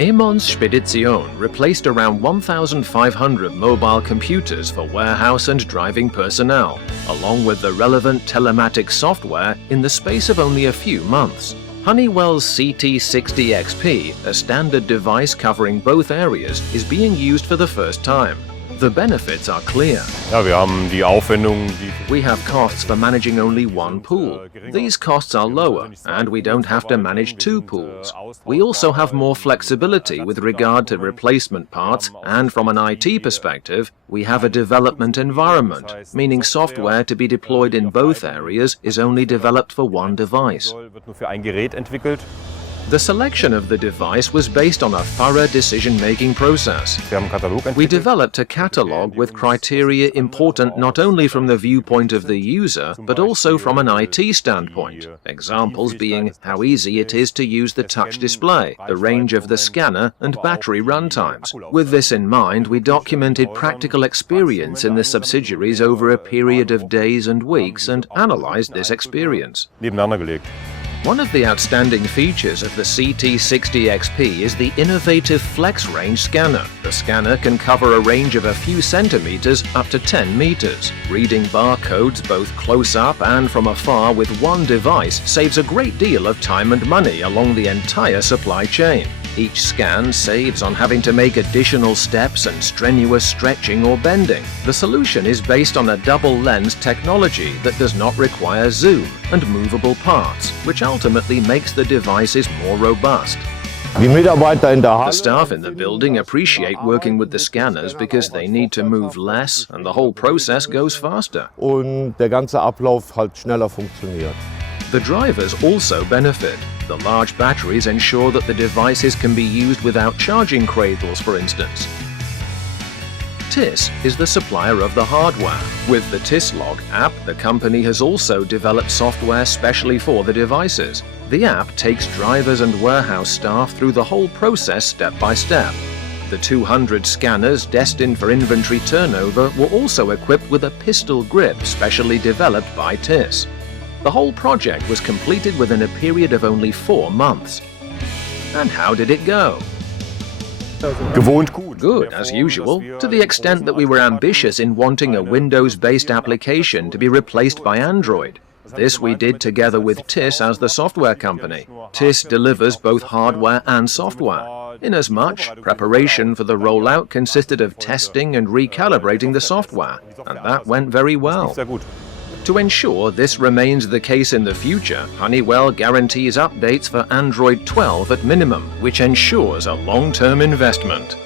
Emons Spedition replaced around 1,500 mobile computers for warehouse and driving personnel, along with the relevant telematics software in the space of only a few months. Honeywell's CT60 XP, a standard device covering both areas, is being used for the first time. The benefits are clear. We have costs for managing only one pool. These costs are lower, and we don't have to manage two pools. We also have more flexibility with regard to replacement parts, and from an IT perspective, we have a development environment, meaning software to be deployed in both areas is only developed for one device. The selection of the device was based on a thorough decision-making process. We developed a catalog with criteria important not only from the viewpoint of the user, but also from an IT standpoint. Examples being how easy it is to use the touch display, the range of the scanner, and battery runtimes. With this in mind, we documented practical experience in the subsidiaries over a period of days and weeks and analyzed this experience. One of the outstanding features of the CT60 XP is the innovative flex range scanner. The scanner can cover a range of a few centimeters up to 10 meters. Reading barcodes both close up and from afar with one device saves a great deal of time and money along the entire supply chain. Each scan saves on having to make additional steps and strenuous stretching or bending. The solution is based on a double-lens technology that does not require zoom and movable parts, which ultimately makes the devices more robust. The staff in the building appreciate working with the scanners because they need to move less and the whole process goes faster. The drivers also benefit. The large batteries ensure that the devices can be used without charging cradles, for instance. TIS is the supplier of the hardware. With the TIS Log app, the company has also developed software specially for the devices. The app takes drivers and warehouse staff through the whole process step by step. The 200 scanners destined for inventory turnover were also equipped with a pistol grip specially developed by TIS. The whole project was completed within a period of only 4 months. And how did it go? Good, as usual, to the extent that we were ambitious in wanting a Windows-based application to be replaced by Android. This we did together with TIS as the software company. TIS delivers both hardware and software. Inasmuch, preparation for the rollout consisted of testing and recalibrating the software, and that went very well. To ensure this remains the case in the future, Honeywell guarantees updates for Android 12 at minimum, which ensures a long-term investment.